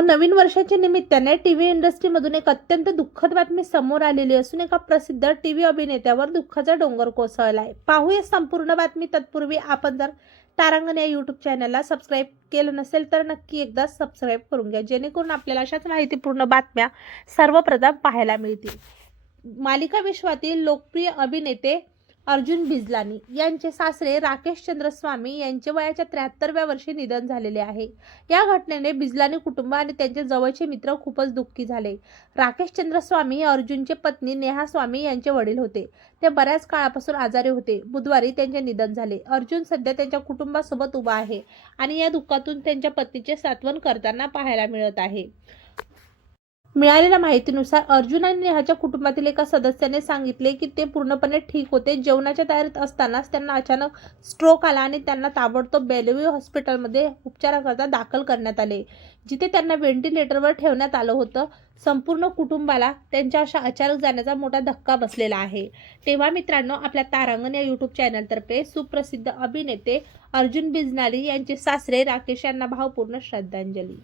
नवीन वर्षाच्या निमित्ताने टीव्ही इंडस्ट्रीमधून एक अत्यंत दुःखद बातमी समोर आलेली असून एका प्रसिद्ध टीव्ही अभिनेत्यावर दुःखाचा डोंगर कोसळला आहे पाहूया संपूर्ण बातमी. तत्पूर्वी आपण जर तारांगण या यूट्यूब चॅनलला सबस्क्राईब केलं नसेल तर नक्की एकदा सबस्क्राईब करून घ्या. जेणेकरून आपल्याला अशाच माहितीपूर्ण बातम्या सर्वप्रथम पाहायला मिळतील. मालिका विश्वातील लोकप्रिय अभिनेते अर्जुन बिजलानी यांचे सासरे राकेशचंद्र स्वामी यांचे वयाच्या त्र्याहत्तरव्या वर्षी निधन झालेले आहे. या घटनेने बिजलानी कुटुंब आणि त्यांचे जवळचे मित्र खूपच दुःखी झाले. राकेशचंद्र स्वामी हे अर्जुनचे पत्नी नेहा स्वामी यांचे वडील होते. ते बऱ्याच काळापासून आजारी होते. बुधवारी त्यांचे निधन झाले. अर्जुन सध्या त्यांच्या कुटुंबासोबत उभा आहे आणि या दुःखातून त्यांच्या पत्नीचे सात्वन करताना पाहायला मिळत आहे. मिळालेल्या माहितीनुसार अर्जुन आणि नेहाच्या कुटुंबातील एका सदस्याने सांगितले की ते पूर्णपणे ठीक होते. जेवणाच्या तयारीत असतानाच त्यांना अचानक स्ट्रोक आला आणि त्यांना ताबडतोब बेलवी हॉस्पिटलमध्ये उपचाराकरता दाखल करण्यात आले जिथे त्यांना व्हेंटिलेटरवर ठेवण्यात आलं होतं. संपूर्ण कुटुंबाला त्यांच्या अशा अचानक जाण्याचा मोठा धक्का बसलेला आहे. तेव्हा मित्रांनो आपल्या तारांगण या यूट्यूब चॅनलतर्फे सुप्रसिद्ध अभिनेते अर्जुन बिजनाली यांचे सासरे राकेश यांना भावपूर्ण श्रद्धांजली.